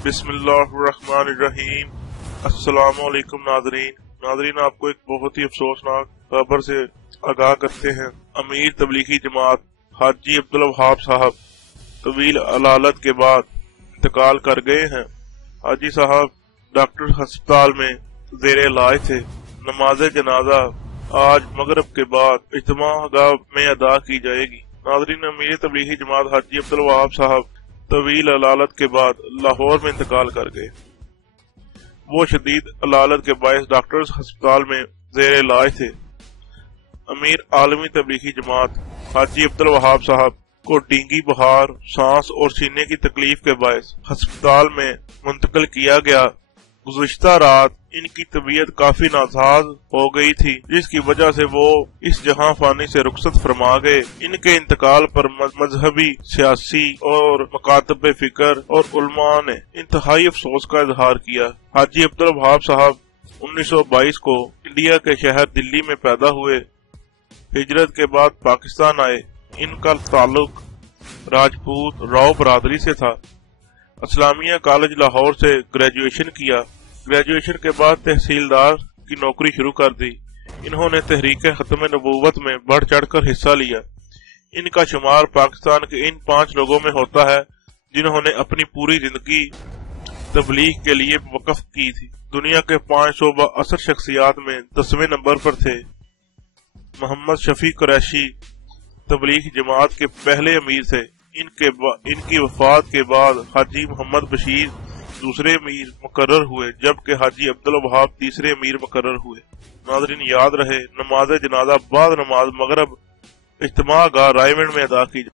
बिस्मिल्लाहिर्रहमानिर्रहीम। अस्सलाम वालेकुम नाज़रीन, आपको एक बहुत ही अफसोसनाक खबर से आगाह करते हैं। अमीर तबलीगी जमात हाजी अब्दुल वहाब साहब तवील अलालत के बाद इंतकाल कर गए हैं। हाजी साहब डॉक्टर अस्पताल में जेर इलाज थे। नमाज जनाजा आज मगरिब के बाद इज्तिमा गाह में अदा की जाएगी। नाज़रीन, अमीर तबलीगी जमात हाजी अब्दुल वहाब साहब तवील अलालत के बाद लाहौर में इंतकाल कर गए। वो शदीद अलालत के बायस डॉक्टर्स अस्पताल में जेर इलाज थे। अमीर आलमी तबलीगी जमात हाजी अब्दुल वहाब साहब को डेंगू बुखार, सांस और सीने की तकलीफ के बायस अस्पताल में मुंतकिल किया गया। गुज़िश्ता रात इनकी तबीयत काफी नासाज हो गई थी, जिसकी वजह से वो इस जहां फानी से रुखसत फरमा गए। इनके इंतकाल पर मजहबी, सियासी और मकातब फिक्र और उलमा ने इंतहाई अफसोस का इजहार किया। हाजी अब्दुल वहाब साहब 1922 को इंडिया के शहर दिल्ली में पैदा हुए। हिजरत के बाद पाकिस्तान आए। इनका ताल्लुक राजपूत राव बरादरी से था। इस्लामिया कॉलेज लाहौर से ग्रेजुएशन किया। ग्रेजुएशन के बाद तहसीलदार की नौकरी शुरू कर दी। इन्होंने तहरीक खत्म नबूवत में बढ़ चढ़कर हिस्सा लिया। इनका शुमार पाकिस्तान के इन 5 लोगों में होता है जिन्होंने अपनी पूरी जिंदगी तबलीग के लिए वक्फ की थी। दुनिया के 500 बाअसर शख्सियात में 10वें नंबर पर थे। मोहम्मद शफी कुरैशी तबलीग जमात के पहले अमीर थे। इनकी वफात के बाद हाजी मोहम्मद बशीर दूसरे अमीर मुकर्रर हुए, जबकि हाजी अब्दुल वहाब तीसरे अमीर मुकर्रर हुए। नाज़रीन, याद रहे, नमाज जनाजा बाद नमाज मगरिब इज्तिमा गाह रायमंड में अदा की।